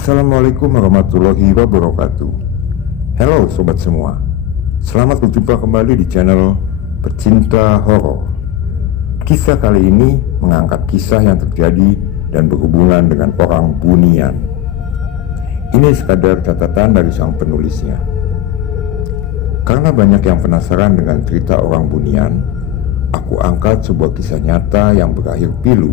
Assalamualaikum warahmatullahi wabarakatuh. Halo sobat semua, selamat berjumpa kembali di channel Pecinta Horor. Kisah kali ini mengangkat kisah yang terjadi dan berhubungan dengan orang Bunian. Ini sekadar catatan dari sang penulisnya. Karena banyak yang penasaran dengan cerita orang Bunian, aku angkat sebuah kisah nyata yang berakhir pilu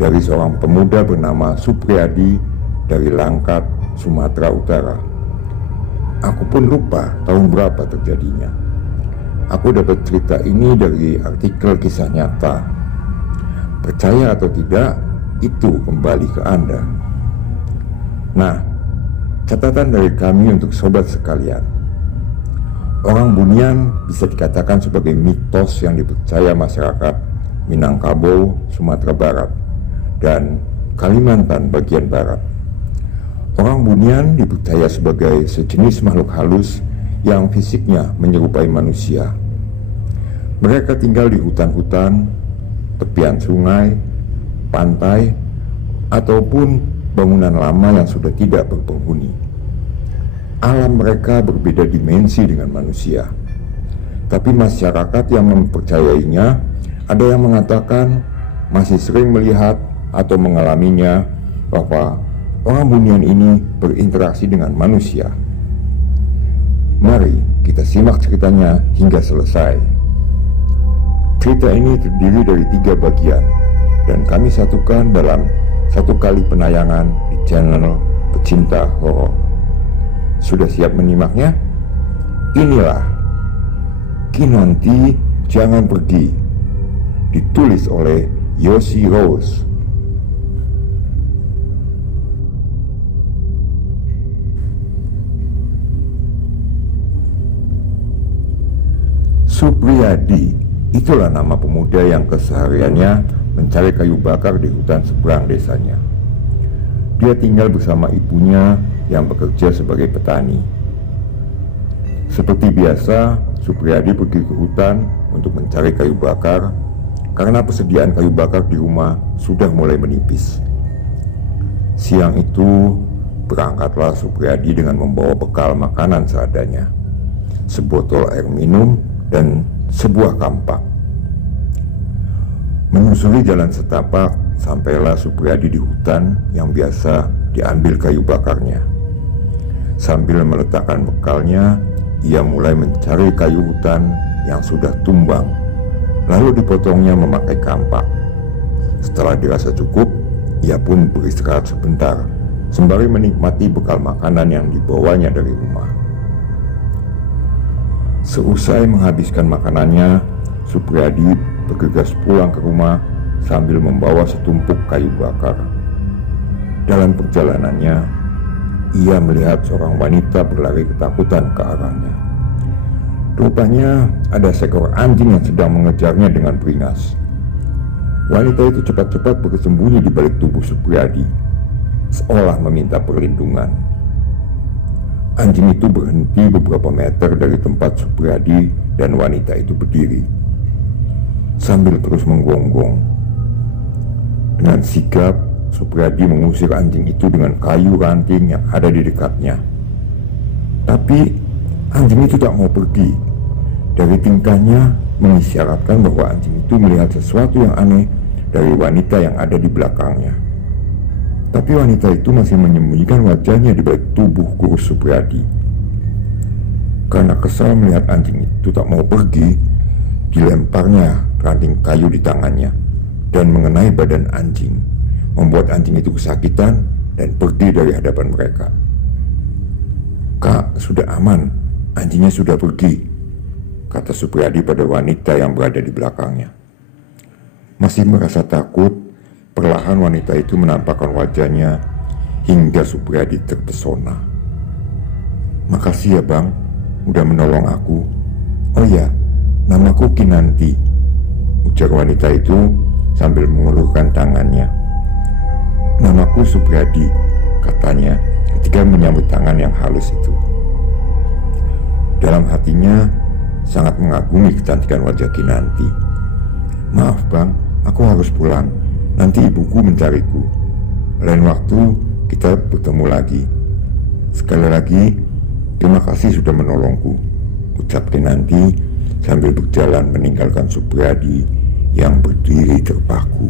dari seorang pemuda bernama Supriyadi dari Langkat, Sumatera Utara. Aku pun lupa tahun berapa terjadinya. Aku dapat cerita ini dari artikel kisah nyata. Percaya atau tidak, itu kembali ke Anda. Nah, catatan dari kami untuk sobat sekalian. Orang Bunian bisa dikatakan sebagai mitos yang dipercaya masyarakat Minangkabau, Sumatera Barat, dan Kalimantan bagian barat. Orang Bunian dipercaya sebagai sejenis makhluk halus yang fisiknya menyerupai manusia. Mereka tinggal di hutan-hutan, tepian sungai, pantai, ataupun bangunan lama yang sudah tidak berpenghuni. Alam mereka berbeda dimensi dengan manusia. Tapi masyarakat yang mempercayainya, ada yang mengatakan masih sering melihat atau mengalaminya bahwa orang Bunian ini berinteraksi dengan manusia. Mari kita simak ceritanya hingga selesai. Cerita ini terdiri dari 3 bagian dan kami satukan dalam satu kali penayangan di channel Pecinta Horor. Sudah siap menyimaknya? Inilah Kinanti Jangan Pergi, ditulis oleh Yosi Rose. Supriyadi, itulah nama pemuda yang kesehariannya mencari kayu bakar di hutan seberang desanya. Dia tinggal bersama ibunya yang bekerja sebagai petani. Seperti biasa, Supriyadi pergi ke hutan untuk mencari kayu bakar karena persediaan kayu bakar di rumah sudah mulai menipis. Siang itu, berangkatlah Supriyadi dengan membawa bekal makanan seadanya, sebotol air minum, dan sebuah kampak. Menyusuri jalan setapak, sampailah Supriyadi di hutan yang biasa diambil kayu bakarnya. Sambil meletakkan bekalnya, ia mulai mencari kayu hutan yang sudah tumbang, lalu dipotongnya memakai kampak. Setelah dirasa cukup, ia pun beristirahat sebentar, sembari menikmati bekal makanan yang dibawanya dari rumah. Seusai menghabiskan makanannya, Supriyadi bergegas pulang ke rumah sambil membawa setumpuk kayu bakar. Dalam perjalanannya, ia melihat seorang wanita berlari ketakutan ke arahnya. Rupanya ada seekor anjing yang sedang mengejarnya dengan beringas. Wanita itu cepat-cepat bersembunyi di balik tubuh Supriyadi, seolah meminta perlindungan. Anjing itu berhenti beberapa meter dari tempat Supriyadi dan wanita itu berdiri, sambil terus menggonggong. Dengan sigap, Supriyadi mengusir anjing itu dengan kayu ranting yang ada di dekatnya. Tapi anjing itu tak mau pergi. Dari tingkahnya mengisyaratkan bahwa anjing itu melihat sesuatu yang aneh dari wanita yang ada di belakangnya. Tapi wanita itu masih menyembunyikan wajahnya di balik tubuh kurus Supriyadi. Karena kesal melihat anjing itu tak mau pergi, dilemparnya ranting kayu di tangannya dan mengenai badan anjing, membuat anjing itu kesakitan dan pergi dari hadapan mereka. "Kak, sudah aman, anjingnya sudah pergi," kata Supriyadi pada wanita yang berada di belakangnya. Masih merasa takut, perlahan wanita itu menampakkan wajahnya hingga Supriyadi terpesona. "Makasih ya bang, udah menolong aku." "Oh ya, namaku Kinanti," ujar wanita itu sambil mengulurkan tangannya. "Namaku Supriyadi," katanya ketika menyambut tangan yang halus itu. Dalam hatinya sangat mengagumi kecantikan wajah Kinanti. "Maaf bang, aku harus pulang. Nanti ibuku mencariku. Lain waktu kita bertemu lagi. Sekali lagi, terima kasih sudah menolongku, ucap Kinanti sambil berjalan meninggalkan Supriyadi yang berdiri terpaku.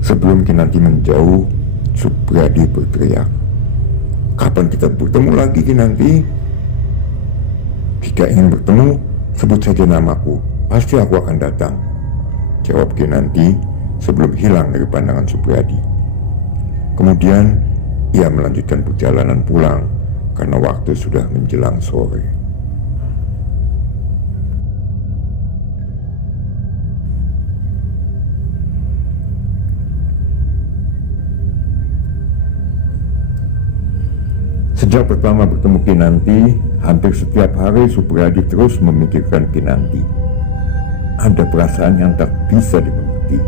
Sebelum Kinanti menjauh, Supriyadi berteriak, "Kapan kita bertemu lagi, Kinanti? Jika ingin bertemu, sebut saja namaku, pasti aku akan datang," jawab Kinanti sebelum hilang dari pandangan Supriyadi. Kemudian ia melanjutkan perjalanan pulang karena waktu sudah menjelang sore. Sejak pertama bertemu Kinanti, hampir setiap hari Supriyadi terus memikirkan Kinanti. Ada perasaan yang tak bisa dimengerti.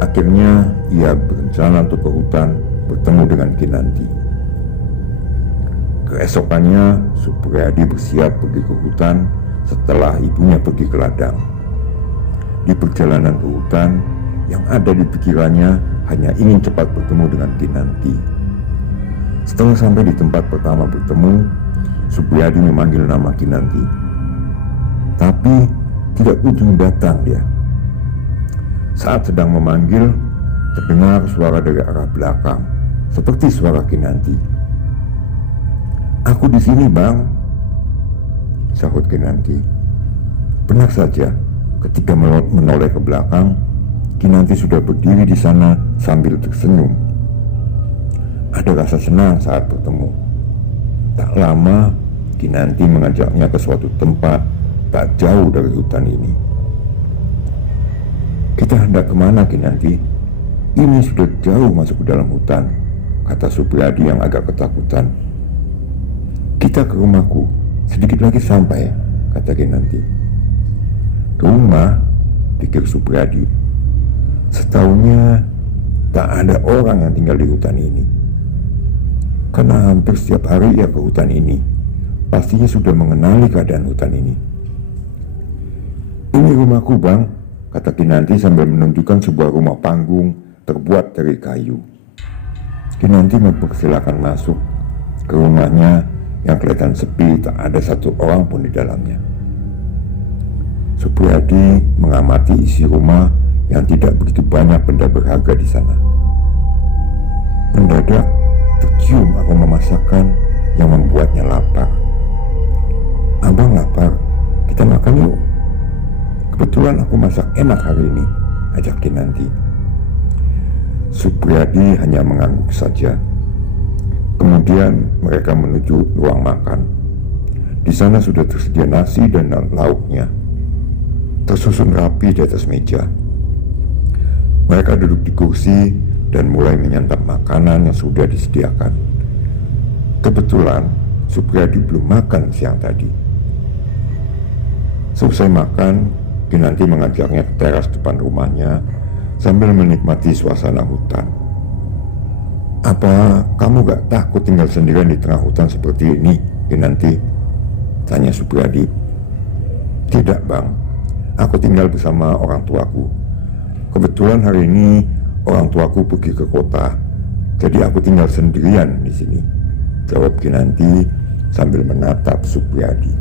Akhirnya ia berencana untuk ke hutan bertemu dengan Kinanti. Keesokannya Supriyadi bersiap pergi ke hutan setelah ibunya pergi ke ladang. Di perjalanan ke hutan, yang ada di pikirannya hanya ingin cepat bertemu dengan Kinanti. Setelah sampai di tempat pertama bertemu, Supriyadi memanggil nama Kinanti. Tapi tidak kunjung datang dia. Saat sedang memanggil, terdengar suara dari arah belakang, seperti suara Kinanti. "Aku di sini, Bang," sahut Kinanti. Benar saja, ketika menoleh ke belakang, Kinanti sudah berdiri di sana sambil tersenyum. Ada rasa senang saat bertemu. Tak lama, Kinanti mengajaknya ke suatu tempat tak jauh dari hutan ini. "Kita hendak kemana, Kinanti? Ini sudah jauh masuk ke dalam hutan," kata Supriyadi yang agak ketakutan. "Kita ke rumahku, sedikit lagi sampai," kata Kinanti. "Rumah?" pikir Supriyadi. Setahunya tak ada orang yang tinggal di hutan ini. Karena hampir setiap hari ia ke hutan ini, pastinya sudah mengenali keadaan hutan ini. "Ini rumahku, Bang," kata Kinanti sambil menunjukkan sebuah rumah panggung terbuat dari kayu. Kinanti mempersilakan masuk ke rumahnya yang kelihatan sepi, tak ada satu orang pun di dalamnya. Supriyadi mengamati isi rumah yang tidak begitu banyak benda berharga di sana. Mendadak tercium aroma masakan yang membuatnya lapar. "Abang lapar, kita makan yuk. Kebetulan aku masak enak hari ini," ajak Kinanti. Supriyadi hanya mengangguk saja. Kemudian mereka menuju ruang makan. Di sana sudah tersedia nasi dan lauknya, tersusun rapi di atas meja. Mereka duduk di kursi dan mulai menyantap makanan yang sudah disediakan. Kebetulan Supriyadi belum makan siang tadi. Selesai makan, Kinanti mengajaknya ke teras depan rumahnya sambil menikmati suasana hutan. "Apa kamu gak takut tinggal sendirian di tengah hutan seperti ini, Kinanti?" tanya Supriyadi. "Tidak, Bang. Aku tinggal bersama orang tuaku. Kebetulan hari ini orang tuaku pergi ke kota, jadi aku tinggal sendirian di sini," jawab Kinanti sambil menatap Supriyadi.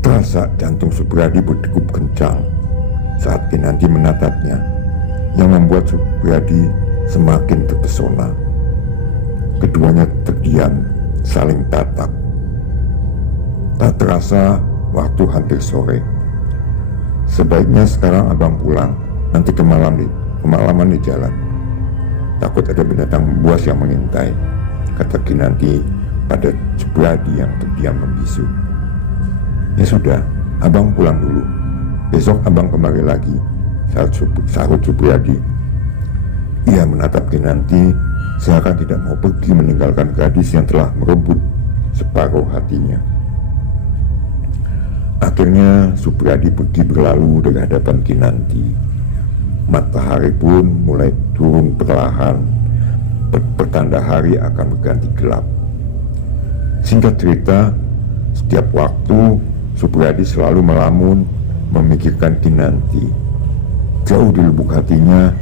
Terasa jantung Supriyadi berdegup kencang saat Kinanti menatapnya, yang membuat Supriyadi semakin terpesona. Keduanya terdiam, saling tatap. Tak terasa waktu hampir sore. "Sebaiknya sekarang abang pulang, nanti kemalaman di jalan. Takut ada binatang buas yang mengintai," kata Kinanti pada Supriyadi yang terdiam membisu. "Ya sudah, abang pulang dulu. Besok abang kembali lagi," sahut Supriyadi. Ia menatap Kinanti seakan tidak mau pergi meninggalkan gadis yang telah merebut separuh hatinya. Akhirnya Supriyadi pergi berlalu dari hadapan Kinanti. Matahari pun mulai turun perlahan, pertanda hari akan berganti gelap. Singkat cerita, setiap waktu Supriyadi selalu melamun memikirkan Kinanti. Jauh di lubuk hatinya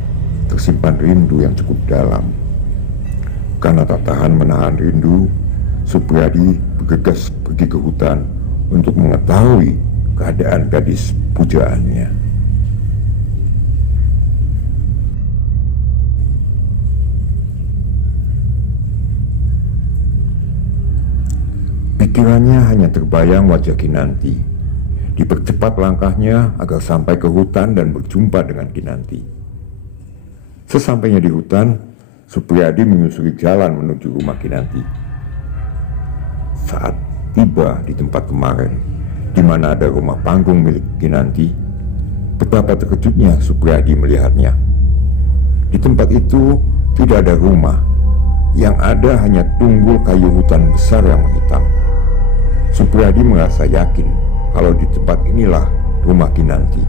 tersimpan rindu yang cukup dalam. Karena tak tahan menahan rindu, Supriyadi bergegas pergi ke hutan untuk mengetahui keadaan gadis pujaannya. Pikirannya hanya terbayang wajah Kinanti. Dipercepat langkahnya agar sampai ke hutan dan berjumpa dengan Kinanti. Sesampainya di hutan, Supriyadi menyusuri jalan menuju rumah Kinanti. Saat tiba di tempat kemarin, di mana ada rumah panggung milik Kinanti, betapa terkejutnya Supriyadi melihatnya. Di tempat itu tidak ada rumah, yang ada hanya tunggul kayu hutan besar yang menghitam. Supriyadi merasa yakin kalau di tempat inilah rumah Kinanti.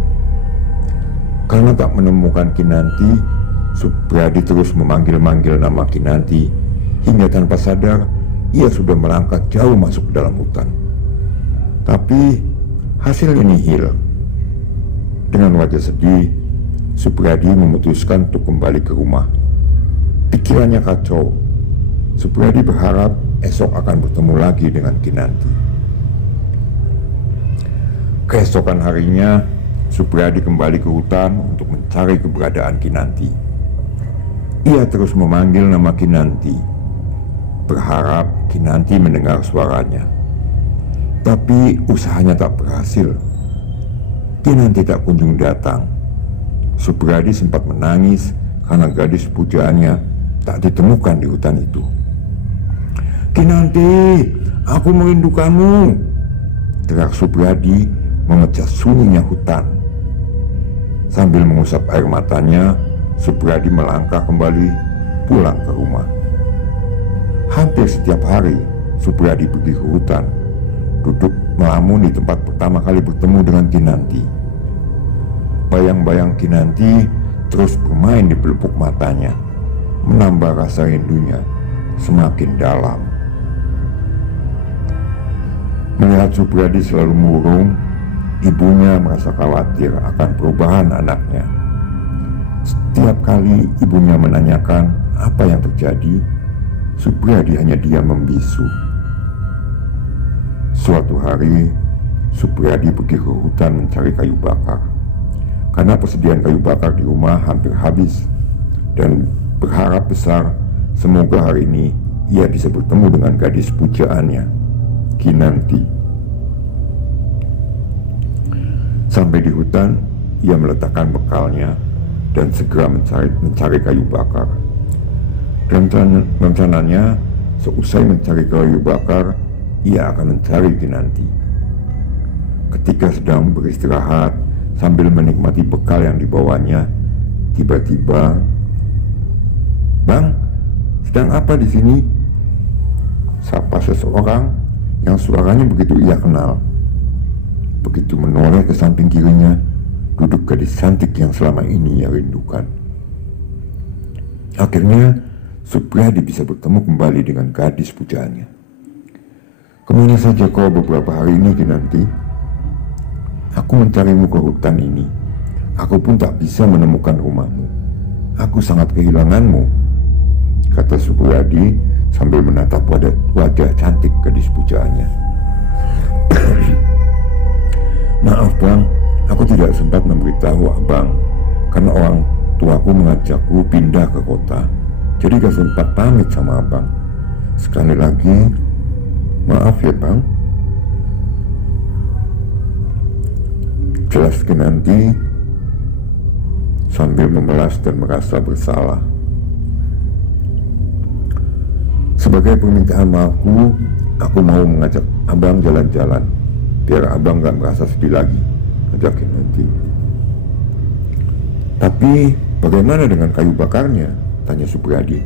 Karena tak menemukan Kinanti, Supriyadi terus memanggil-manggil nama Kinanti hingga tanpa sadar ia sudah melangkah jauh masuk ke dalam hutan. Tapi hasilnya nihil. Dengan wajah sedih, Supriyadi memutuskan untuk kembali ke rumah. Pikirannya kacau. Supriyadi berharap esok akan bertemu lagi dengan Kinanti. Keesokan harinya, Supriyadi kembali ke hutan untuk mencari keberadaan Kinanti. Ia terus memanggil nama Kinanti, berharap Kinanti mendengar suaranya. Tapi usahanya tak berhasil. Kinanti tak kunjung datang. Supriyadi sempat menangis karena gadis pujaannya tak ditemukan di hutan itu. "Kinanti, aku merindukanmu!" teriak Supriyadi memecah sunyinya hutan. Sambil mengusap air matanya, Supriyadi melangkah kembali pulang ke rumah. Hampir setiap hari Supriyadi pergi ke hutan, duduk melamun di tempat pertama kali bertemu dengan Kinanti. Bayang-bayang Kinanti terus bermain di pelupuk matanya, menambah rasa rindunya semakin dalam. Melihat Supriyadi selalu murung, ibunya merasa khawatir akan perubahan anaknya. Setiap kali ibunya menanyakan apa yang terjadi, Supriyadi hanya diam membisu. Suatu hari, Supriyadi pergi ke hutan mencari kayu bakar. Karena persediaan kayu bakar di rumah hampir habis, dan berharap besar semoga hari ini ia bisa bertemu dengan gadis pujaannya, Kinanti. Sampai di hutan, ia meletakkan bekalnya dan segera mencari kayu bakar. Rencananya, seusai mencari kayu bakar, ia akan mencari Kinanti. Ketika sedang beristirahat sambil menikmati bekal yang dibawanya, tiba-tiba, "Bang, sedang apa di sini?" sapa seseorang yang suaranya begitu ia kenal. Begitu menoleh ke samping kirinya, duduk gadis cantik yang selama ini ia rindukan. Akhirnya, Supriyadi bisa bertemu kembali dengan gadis pujaannya. "Kemana saja kau beberapa hari ini, Kinanti? Aku mencarimu ke hutan ini. Aku pun tak bisa menemukan rumahmu. Aku sangat kehilanganmu," kata Supriyadi sambil menatap wajah cantik gadis pujaannya. "Maaf bang, aku tidak sempat memberitahu abang karena orang tuaku mengajakku pindah ke kota. Jadi gak sempat pamit sama abang. Sekali lagi, maaf ya bang," jelas Kinanti sambil memelas dan merasa bersalah. "Sebagai permintaan maafku, aku mau mengajak abang jalan-jalan biar abang gak merasa sedih lagi," kata Kinanti. "Tapi bagaimana dengan kayu bakarnya?" tanya Supriyadi.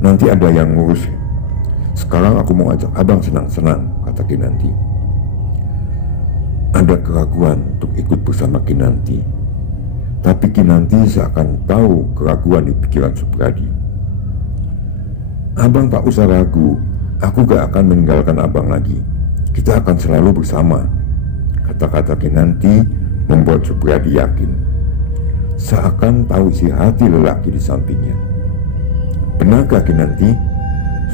"Nanti ada yang ngurus. Sekarang aku mau ajak abang senang-senang," kata Kinanti. Ada keraguan untuk ikut bersama Kinanti, tapi Kinanti seakan tahu keraguan di pikiran Supriyadi. "Abang tak usah ragu, aku gak akan meninggalkan abang lagi. Kita akan selalu bersama," kata-kata Kinanti membuat Supriyadi yakin. seakan tahu isi hati lelaki di sampingnya. Benarkah Kinanti?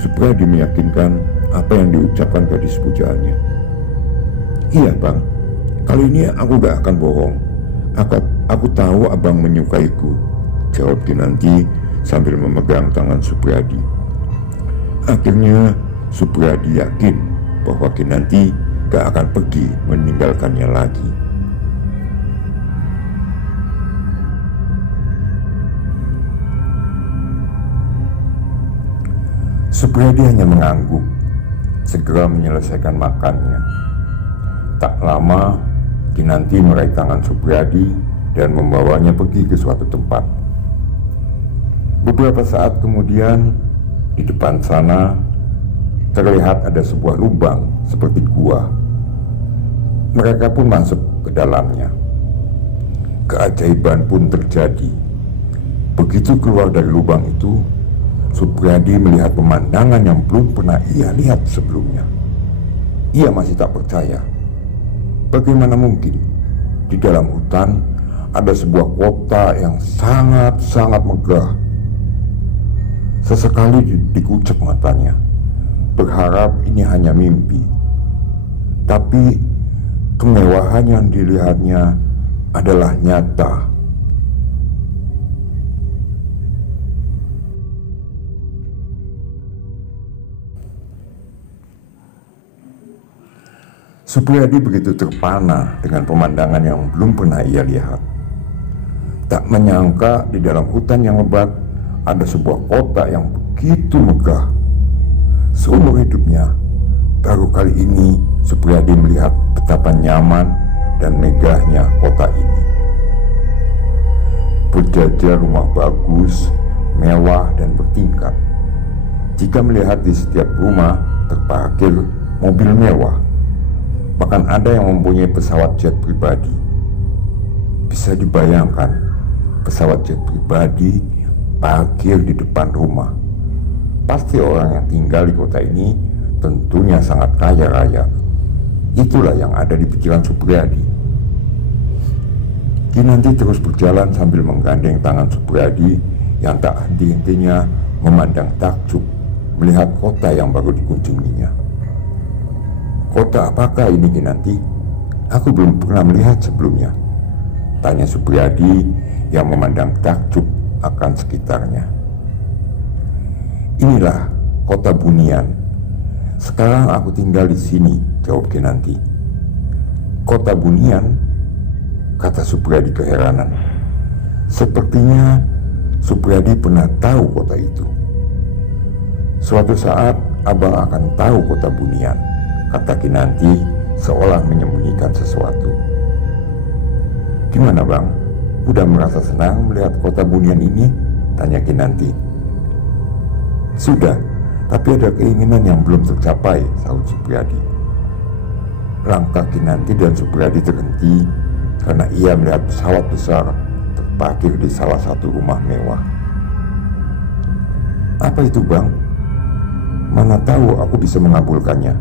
Supriyadi meyakinkan apa yang diucapkan gadis pujaannya. Iya bang, kali ini aku gak akan bohong. Aku tahu abang menyukaiku, jawab Kinanti sambil memegang tangan Supriyadi. Akhirnya Supriyadi yakin bahwa Kinanti gak akan pergi meninggalkannya lagi. Supriyadi hanya mengangguk, segera menyelesaikan makannya. Tak lama, Kinanti meraih tangan Supriyadi dan membawanya pergi ke suatu tempat. Beberapa saat kemudian, di depan sana terlihat ada sebuah lubang seperti gua. Mereka pun masuk ke dalamnya. Keajaiban pun terjadi. Begitu keluar dari lubang itu, Supriyadi melihat pemandangan yang belum pernah ia lihat sebelumnya. Ia masih tak percaya. Bagaimana mungkin di dalam hutan ada sebuah kota yang sangat-sangat megah. Sesekali dikucek matanya, berharap ini hanya mimpi. Tapi kemewahan yang dilihatnya adalah nyata. Supriyadi begitu terpana dengan pemandangan yang belum pernah ia lihat. Tak menyangka di dalam hutan yang lebat ada sebuah kota yang begitu megah. Seumur hidupnya, baru kali ini Supriyadi melihat betapa nyaman dan megahnya kota ini. Berjajar rumah bagus, mewah dan bertingkat. Jika melihat di setiap rumah terparkir mobil mewah. Bahkan ada yang mempunyai pesawat jet pribadi. Bisa dibayangkan, pesawat jet pribadi parkir di depan rumah. Pasti orang yang tinggal di kota ini tentunya sangat kaya raya. Itulah yang ada di pikiran Supriyadi. Kinanti terus berjalan sambil menggandeng tangan Supriyadi yang tak henti-hentinya memandang takjub melihat kota yang baru dikunjunginya. Kota apakah ini Kinanti? Aku belum pernah melihat sebelumnya, tanya Supriyadi yang memandang takjub akan sekitarnya. Inilah kota Bunian. Sekarang aku tinggal di sini, jawab Kinanti. Kota Bunian? Kata Supriyadi keheranan. Sepertinya Supriyadi pernah tahu kota itu. Suatu saat abang akan tahu kota Bunian, kata Kinanti seolah menyembunyikan sesuatu. Gimana bang? Udah merasa senang melihat kota Bunian ini? Tanya Kinanti. Sudah, tapi ada keinginan yang belum tercapai, sahut Supriyadi. Langkah Kinanti dan Supriyadi terhenti karena ia melihat pesawat besar terparkir di salah satu rumah mewah. Apa itu bang? Mana tahu aku bisa mengabulkannya,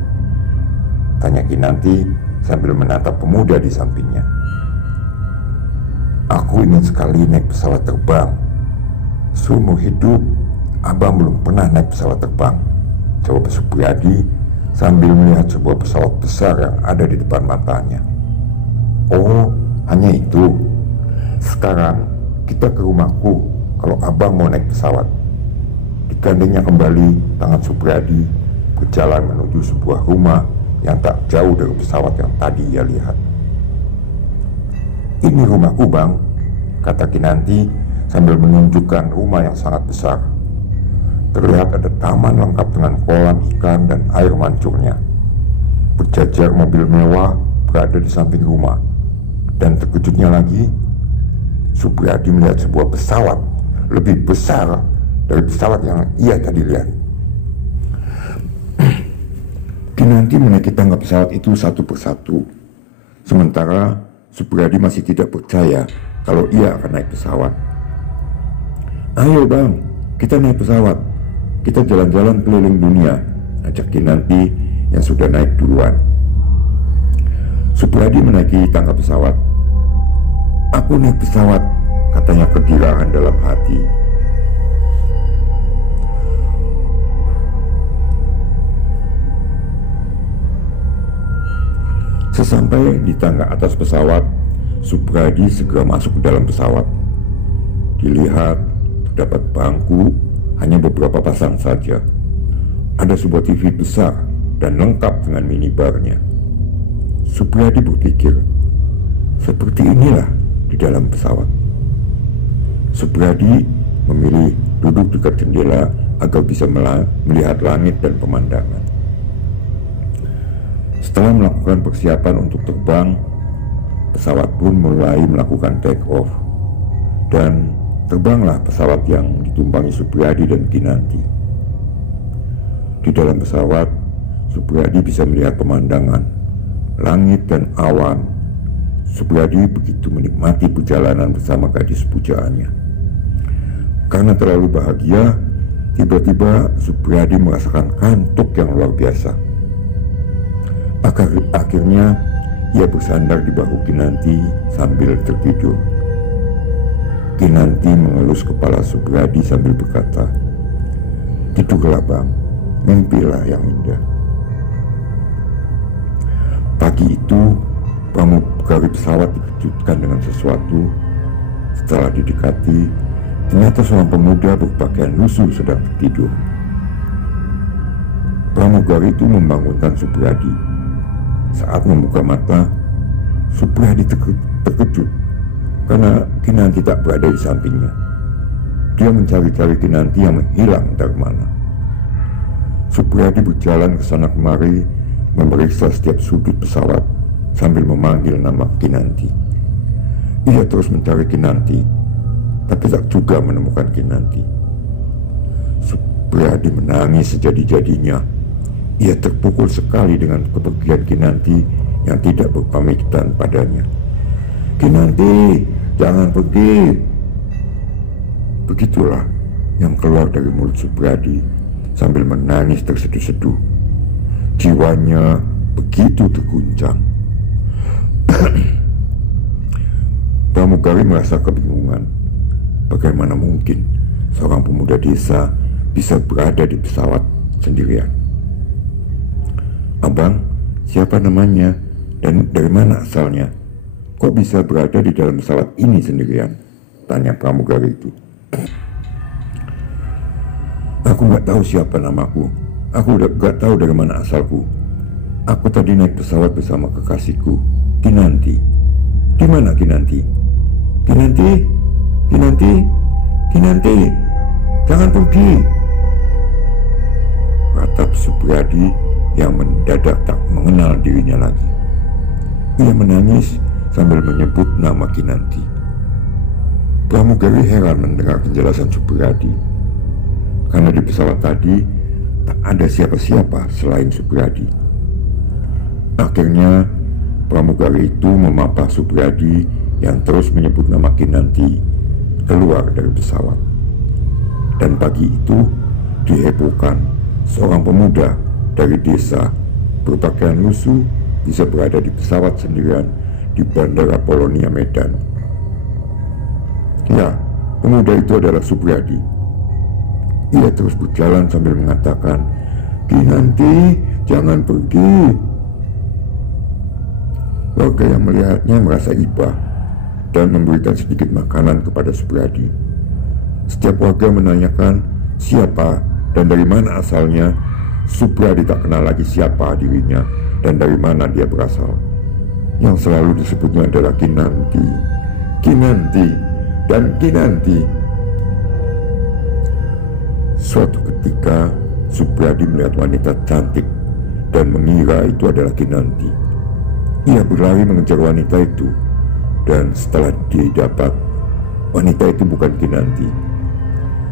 tanya Kinanti sambil menatap pemuda di sampingnya. Aku ingin sekali naik pesawat terbang. Seumur hidup abang belum pernah naik pesawat terbang, jawab Supriyadi sambil melihat sebuah pesawat besar yang ada di depan matanya. Oh, hanya itu. Sekarang kita ke rumahku kalau abang mau naik pesawat. Digandengnya kembali, tangan Supriyadi berjalan menuju sebuah rumah yang tak jauh dari pesawat yang tadi ia lihat. Ini rumahku bang, kata Kinanti sambil menunjukkan rumah yang sangat besar. Terlihat ada taman lengkap dengan kolam ikan dan air mancurnya. Berjajar mobil mewah berada di samping rumah. Dan terkejutnya lagi, Supriyadi melihat sebuah pesawat lebih besar dari pesawat yang ia tadi lihat. Kinanti menaiki tangga pesawat itu satu persatu. Sementara Supriyadi masih tidak percaya kalau ia akan naik pesawat. Ayo bang, kita naik pesawat. Kita jalan-jalan keliling dunia, ajak Kinanti yang sudah naik duluan. Supriyadi menaiki tangga pesawat. Aku naik pesawat, kata Tanya kegiraan dalam hati. Sesampai di tangga atas pesawat, Supriyadi segera masuk ke dalam pesawat. Dilihat terdapat bangku hanya beberapa pasang saja. Ada sebuah TV besar dan lengkap dengan minibarnya. Supriyadi berpikir, seperti inilah di dalam pesawat. Supriyadi memilih duduk dekat jendela agar bisa melihat langit dan pemandangan. Setelah melakukan persiapan untuk terbang, pesawat pun mulai melakukan take off. Dan terbanglah pesawat yang ditumpangi Supriyadi dan Kinanti. Di dalam pesawat, Supriyadi bisa melihat pemandangan, langit dan awan. Supriyadi begitu menikmati perjalanan bersama gadis pujaannya. Karena terlalu bahagia, tiba-tiba Supriyadi merasakan kantuk yang luar biasa. Akhirnya ia bersandar di bahu Kinanti sambil tertidur. Kinanti mengelus kepala Supriyadi sambil berkata, "Tidurlah bang, mimpilah yang indah." Pagi itu, pramugari pesawat dikejutkan dengan sesuatu. Setelah didekati, ternyata seorang pemuda berpakaian lusuh sedang tertidur. Pramugari itu membangunkan Supriyadi. Saat membuka mata, Supriyadi terkejut karena Kinanti tak berada di sampingnya. Dia mencari-cari Kinanti yang menghilang dari mana. Supriyadi berjalan ke sana kemari, memeriksa setiap sudut pesawat sambil memanggil nama Kinanti. Ia terus mencari Kinanti, tapi tak juga menemukan Kinanti. Supriyadi menangis sejadi-jadinya. Ia terpukul sekali dengan kepergian Kinanti yang tidak berpamitan padanya. "Kinanti, jangan pergi!" Begitulah yang keluar dari mulut Supriyadi sambil menangis terseduh-seduh. Jiwanya begitu terguncang. Pramugari merasa kebingungan. Bagaimana mungkin seorang pemuda desa bisa berada di pesawat sendirian? "Abang, siapa namanya dan dari mana asalnya? Kok bisa berada di dalam pesawat ini sendirian?" tanya pramugari itu. "Aku gak tahu siapa namaku. Aku udah gak tahu dari mana asalku. Aku tadi naik pesawat bersama kekasihku, Kinanti." "Di mana Kinanti? Kinanti? Kinanti? Kinanti, jangan pergi!" ratap Supriyadi yang mendadak tak mengenal dirinya lagi. Ia menangis sambil menyebut nama Kinanti. Pramugari heran mendengar penjelasan Supriyadi, karena di pesawat tadi tak ada siapa-siapa selain Supriyadi. Akhirnya pramugari itu memapah Supriyadi yang terus menyebut nama Kinanti keluar dari pesawat. Dan pagi itu dihebohkan seorang pemuda dari desa berpakaian lusuh bisa berada di pesawat sendirian di Bandara Polonia Medan. Ya, pemuda itu adalah Supriyadi. Ia terus berjalan sambil mengatakan, "Kinanti, jangan pergi." Warga yang melihatnya merasa iba dan memberikan sedikit makanan kepada Supriyadi. Setiap warga menanyakan siapa dan dari mana asalnya. Supriyadi tak kenal lagi siapa dirinya dan dari mana dia berasal. Yang selalu disebutnya adalah Kinanti, Kinanti, dan Kinanti. Suatu ketika Supriyadi melihat wanita cantik dan mengira itu adalah Kinanti. Ia berlari mengejar wanita itu, dan setelah didapat, wanita itu bukan Kinanti.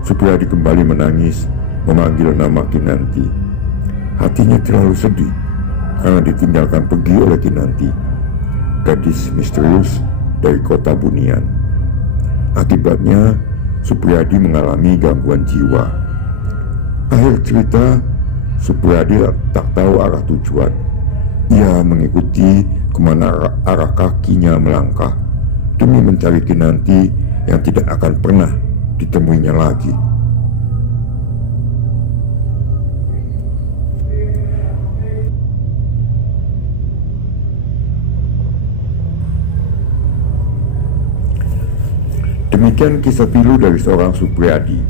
Supriyadi kembali menangis, memanggil nama Kinanti. Hatinya terlalu sedih karena ditinggalkan pergi oleh Kinanti, gadis misterius dari kota Bunian. Akibatnya, Supriyadi mengalami gangguan jiwa. Akhir cerita, Supriyadi tak tahu arah tujuan. Ia mengikuti kemana arah kakinya melangkah demi mencari Kinanti yang tidak akan pernah ditemuinya lagi. Demikian kisah pilu dari seorang Supriyadi,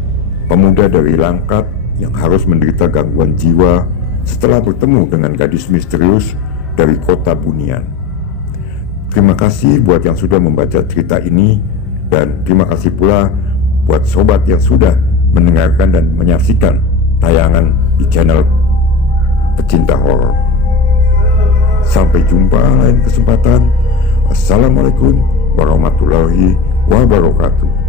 pemuda dari Langkat yang harus menderita gangguan jiwa setelah bertemu dengan gadis misterius dari kota Bunian. Terima kasih buat yang sudah membaca cerita ini, dan terima kasih pula buat sobat yang sudah mendengarkan dan menyaksikan tayangan di channel Pecinta Horor. Sampai jumpa lain kesempatan. Assalamualaikum warahmatullahi wabarakatuh.